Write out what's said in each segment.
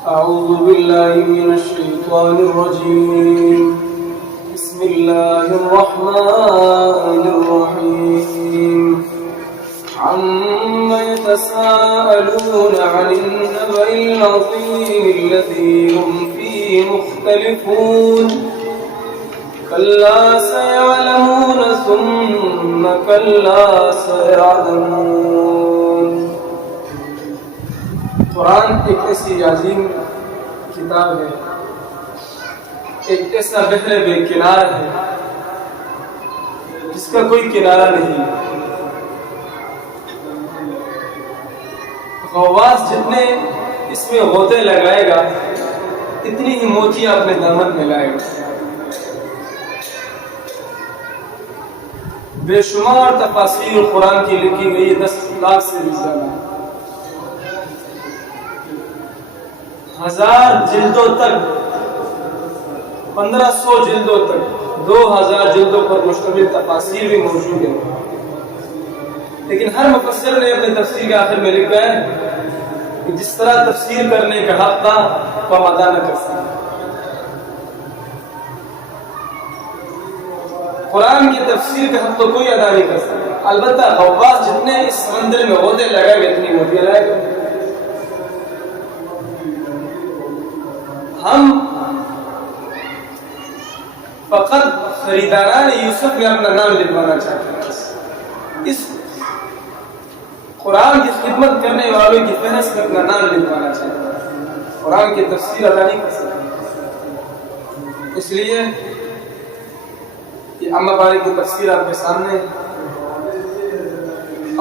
أعوذ بالله من الشيطان الرجيم. بسم الله الرحمن الرحيم. عما يتساءلون عن النبأ العظيم الذي هم فيه مختلفون كلا سيعلمون ثم كلا سيعلمون. قرآن ایک ایسی عظیم کتاب ہے، ایک ایسا بحر بے کنار ہے جس کا کوئی کنارہ نہیں. غواص جتنے اس میں غوطے لگائے گا اتنی ہی موتیاں اپنے دامن میں لائے گا. بے شمار تفاسیر قرآن کی لکھی گئی 10 لاکھ سے بھی زیادہ، 1000 جلدوں تک، 1500 جلدوں تک، 2000 جلدوں پر مشتمل تفاسیر بھی موجود ہیں. لیکن ہر مفسر نے اپنے تفسیر کے آخر میں لکھا ہے کہ جس طرح تفسیر کرنے کا حق تھا وہ ہم ادا نہ کر سکتے. قرآن کی تفسیر کا حق تو کوئی ادا نہیں کر سکتا. البتہ غواص جتنے اس سمندر میں غوطے لگائے گا اتنی موتیاں لائے گا. ہم فقط خریداران یوسف میں اپنا نام لکھوانا چاہتے ہیں. اس قرآن کی خدمت کرنے والوں کی فہرست میں اپنا نام لکھوانا چاہتے ہیں. قرآن کی تفسیر ادا نہیں کر سکتے. اس لیے یہ اما باری کی تفسیر آپ کے سامنے،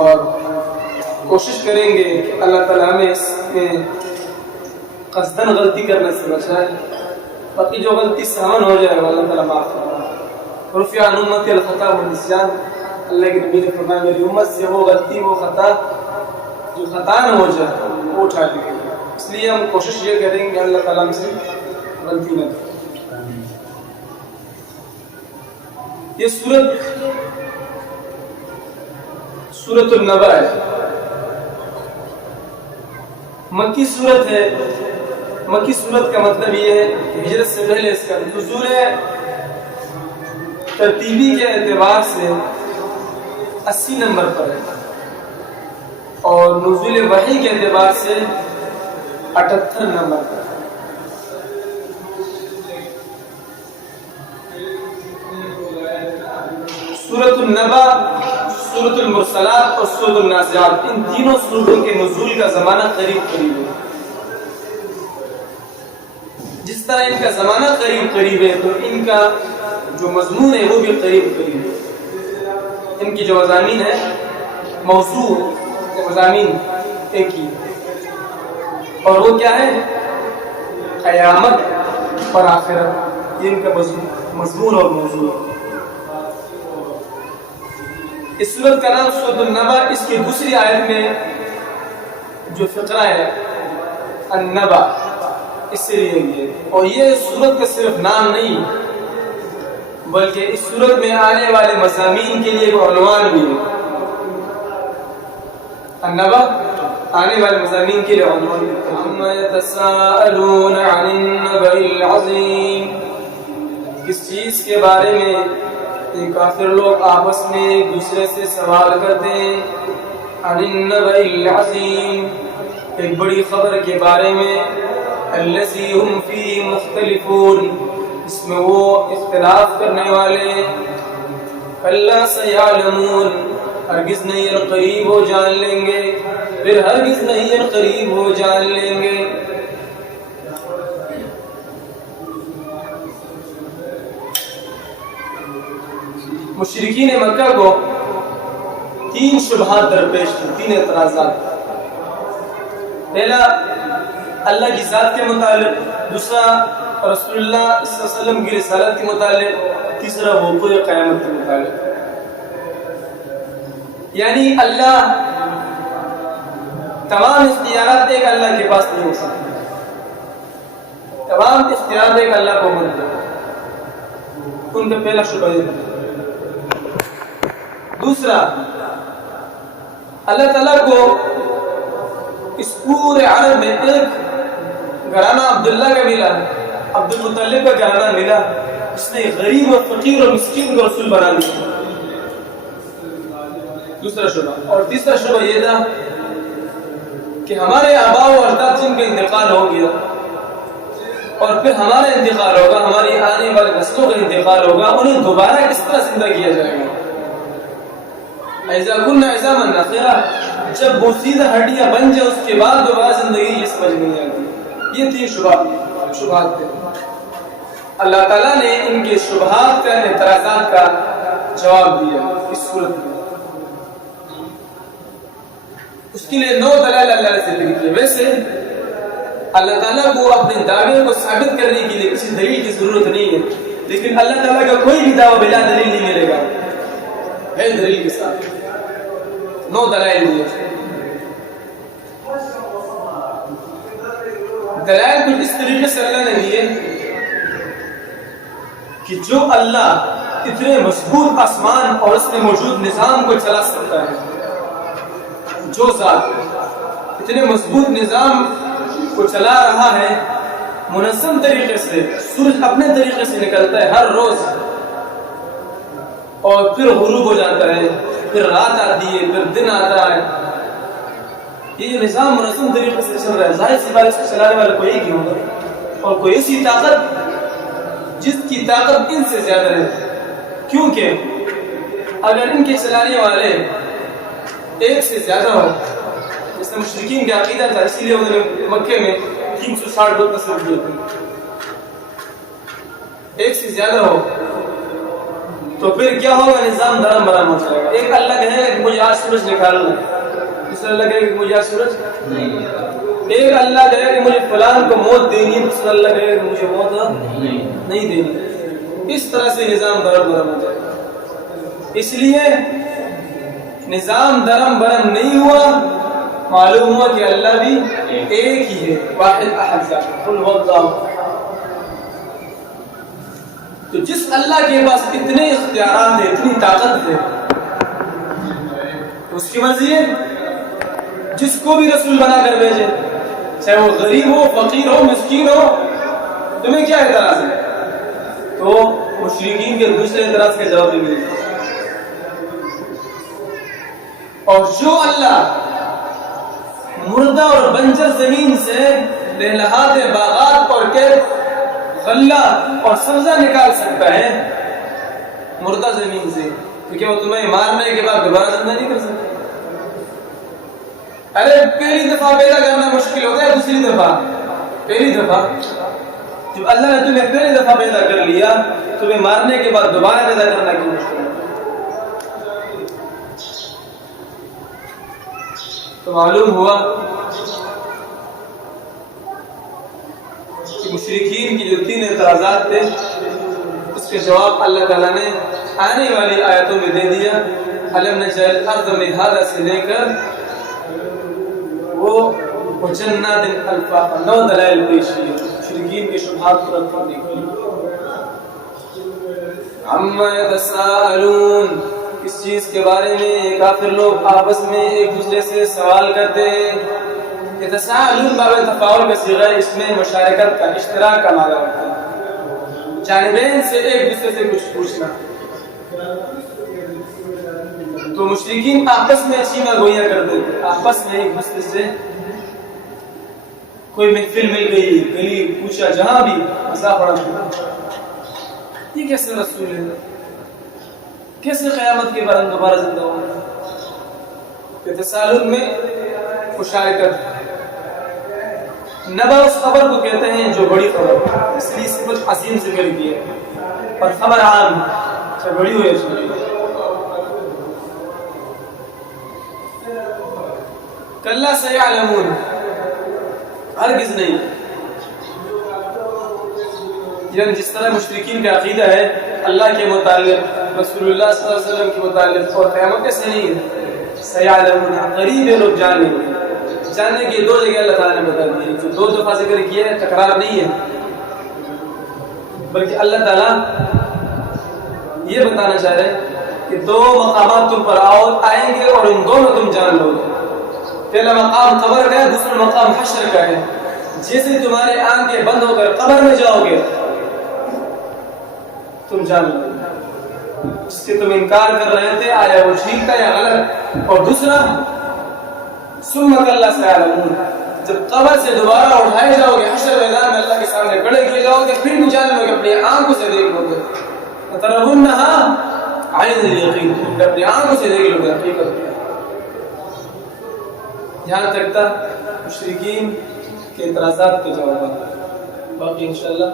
اور کوشش کریں گے کہ اللہ تعالیٰ ہمیں اس میں قصداً غلطی کرنے سے بچائے. باقی جو غلطی سامن ہو جائے وہ اللہ تعالیٰ معاف کرے. رفع عن امتی الخطا والنسیان، اللہ کے نبی نے فرمایا میری امت سے وہ غلطی، وہ خطا جو خطا نہ ہو جائے وہ اٹھا دی گئی. اس لیے ہم کوشش یہ کریں کہ اللہ تعالیٰ ہم سے غلطی نہ کرے. یہ سورۃ النبأ ہے، مکی سورت ہے. مکی سورت کا مطلب یہ ہے کہ ہجرت سے پہلے اس کا نزول ہے. ترتیبی کے اعتبار سے 80 نمبر پر ہے، اور نزول وحی کے اعتبار سے 78 نمبر پر ہے. سورۃ النبأ، سورۃ المرسلات اور سورۃ النازعات، ان تینوں سورتوں کے نزول کا زمانہ قریب قریب ہے. جس طرح ان کا زمانہ قریب قریب ہے تو ان کا جو مضمون ہے وہ بھی قریب قریب ہے. ان کی جو مضامین ہے، موضوع مضامین ایک ہی، اور وہ کیا ہے؟ قیامت اور آخرت. یہ ان کا مضمون اور موضوع ہے. اس سورت کا نام سورۃ النبأ. اس کی دوسری آیت میں جو فقرہ ہے النبأ، اس سے لیے گئے. اور یہ سورت کا صرف نام نہیں بلکہ اس سورت میں آنے والے مضامین کے لیے ایک عنوان بھی ہے. النبأ آنے والے مضامین کے لیے عنوان بھی ہے. عما يتساءلون عن النبأ العظیم، کس چیز کے بارے میں یہ کافر لوگ آپس میں ایک دوسرے سے سوال کرتے ہیں. عن النبأ العظیم، ایک بڑی خبر کے بارے میں. الذی هم فیہ مختلفون، اس میں وہ اختلاف کرنے والے. کلا سیعلمون، ہرگز نہیں القریب وہ جان لیں گے، پھر ہرگز نہیں القریب وہ جان لیں گے. مشرکین مکہ کو 3 شبہات درپیش تھیں، 3 اعتراضات. پہلا اللہ کی ذات کے متعلق، دوسرا رسول اللہ صلی اللہ علیہ وسلم کی رسالت کے متعلق، تیسرا وقوع قیامت کے متعلق. یعنی اللہ تمام اختیارات ایک اللہ کے پاس نہیں ہو سکتے، تمام اختیارات ایک اللہ کو منظور ہیں. ان کا پہلا شبہ یہ تھا. دوسرا، اللہ تعالیٰ کو اس پورے عالم میں ایک گھرانہ عبداللہ کا ملا، عبد المطلب کا گھرانہ ملا، اس نے غریب اور فقیر اور مسکین کو رسول بنا دیا. دوسرا شعبہ. اور تیسرا شعبہ یہ تھا کہ ہمارے آباء و اجداد جن کا انتقال ہو گیا اور پھر ہمارا انتقال ہوگا، ہماری آنے والی نسلوں کا انتقال ہوگا، انہیں دوبارہ کس طرح زندہ کیا جائے گا. اذا كنا عظاما نخرا، جب وہ سیدھا ہڈیاں بن جائے اس کے بعد دوبارہ زندگی یہ سمجھ نہیں آتی. یہ تین شبہات تھے. اللہ تعالیٰ نے ان کے شبہات کا، اعتراضات کا جواب دیا اس صورت میں. اس کے لیے 9 دلائل اللہ نے ذکر کیے. ویسے اللہ تعالیٰ کو اپنے دعوے کو ثابت کرنے کے لیے کسی دلیل کی ضرورت نہیں ہے، لیکن اللہ تعالیٰ کا کوئی بھی دعویٰ بلا دلیل نہیں ملے گا، ہے دلیل کے ساتھ. 9 دلائل دیے. دلائل کچھ اس طریقے سے اللہ نے دیے کہ جو اللہ اتنے مضبوط آسمان اور اس میں موجود نظام کو چلا سکتا ہے، جو ذات اتنے مضبوط نظام کو چلا رہا ہے منظم طریقے سے، سورج اپنے طریقے سے نکلتا ہے ہر روز اور پھر غروب ہو جاتا ہے، پھر رات آتی ہے، پھر دن آتا ہے. یہ جو نظام منظم طریقے سے چل رہا ہے، ظاہر سی بات اس کو چلانے والا کوئی ایک ہی ہوگا، اور کوئی ایسی طاقت جس کی طاقت ان سے زیادہ ہے. کیونکہ اگر ان کے چلانے والے ایک سے زیادہ ہو، جس نے مشرکین کا عقیدہ تھا، اسی لیے انہوں نے مکے میں 360 بت تصرف کیے تھے، ایک سے زیادہ ہو تو پھر کیا ہوگا؟ نظام درم برہم ہو جائے گا. ایک اللہ کہے گا کہ مجھے آج سورج نکالنا ہے، دوسرا اللہ کہے گا کہ مجھے آج سورج نہیں. ایک اللہ کہے گا کہ مجھے فلان کو موت دینی ہے، دوسرا اللہ کہے گا کہ مجھے موت نہیں دینی. اس طرح سے نظام درم برہم ہو جائے گا. اس لیے نظام درم برہم نہیں ہوا، معلوم ہوا کہ اللہ بھی ایک ہی ہے، واحد احد ذات قل هو اللہ. تو جس اللہ کے پاس اتنے اختیارات ہیں، اتنی طاقت ہے، اس کی مرضی ہے جس کو بھی رسول بنا کر بھیجے، چاہے وہ غریب ہو، فقیر ہو، مسکین ہو. تمہیں کیا اعتراض ہے؟ تو مشرکین کے دوسرے اعتراض کا جواب بھی ملے. اور جو اللہ مردہ اور بنجر زمین سے لہلہات باغات اور غلہ اور سبزہ نکال سکتا ہے مردہ زمین سے، تو کیا وہ تمہیں مارنے کے بعد دوبارہ زندہ نہیں کر سکتا؟ ارے پہلی دفعہ پیدا کرنا مشکل ہوتا ہے، دوسری دفعہ پہلی دفعہ جب اللہ نے تمہیں پہلی دفعہ پیدا کر لیا، تمہیں مارنے کے بعد دوبارہ پیدا کرنا کیوں مشکل ہے؟ تو معلوم ہوا کہ مشرکین کی جو 3 اعتراضات تھے اس کے جواب اللہ تعالیٰ نے آنے والی آیتوں میں دے دیا. الم نجعل الارض مہادا سے لے کر وہ جنات الفافا 9 دلائل پیش کیے مشرکین کے شبہات کو رد کرنے کے لیے. عما یتساءلون، اس چیز کے بارے میں کافر لوگ آپس میں ایک دوسرے سے سوال کرتے ہیں. یتساءلون باب تفاعل کا صیغہ ہے، اس میں مشارکت کا، اشتراک کا معنی ہوتا ہے، جانبین سے ایک دوسرے سے کچھ پوچھنا. تو مشرکین آپس میں چینا گوئیاں کرتے تھے، آپس میں ایک دوسرے سے کوئی محفل مل گئی، گلی پوچھا، جہاں بھی مذاق اڑاتے، یہ کیسے رسول ہے؟ کیسے قیامت کے بعد دوبارہ زندہ ہوگا؟ تسالل میں مشارکت. نبا اس خبر کو کہتے ہیں جو بڑی خبر، اس لیے صفت عظیم ذکر کی ہے، اور خبر عام چاہے بڑی ہو یا چھوٹی. کلا سیعلمون، ہرگز نہیں. یعنی جس طرح مشرکین کا عقیدہ ہے اللہ کے متعلق، رسول اللہ صلی اللہ علیہ وسلم کے متعلق اور قیامت کیسے نہیں ہے، سیعلمون قریب ہے، لوگ جانیں گے. جاننے کی 2 جگہ اللہ تعالیٰ نے بتا دی، جو 2 دفعہ ذکر کیا ہے تکرار نہیں ہے، بلکہ اللہ تعالیٰ یہ بتانا چاہ رہے ہیں کہ 2 مقامات تم پر آئیں گے اور ان دونوں تم جان لو گے. پہلا مقام قبر کا ہے، دوسرا مقام حشر کا ہے. جیسے تمہارے آنکھیں بند ہو کر قبر میں جاؤ گے تم جان لو جس کے تم انکار کر رہے تھے آیا وہ ٹھیک تھا یا غلط. اور دوسرا ثم کلا سیعلمون، جب قبر سے دوبارہ اٹھائے جاؤ گے حشر میدان میں اللہ کے سامنے کھڑے کیے جاؤ گے پھر بھی جان لو گے اپنی آنکھوں سے دیکھ لو گے لترونها عین الیقین، اپنی آنکھوں سے دیکھ لو گے حقیقت. یہاں تک تھا مشرکین کے اعتراضات کے جواب، باقی انشاءاللہ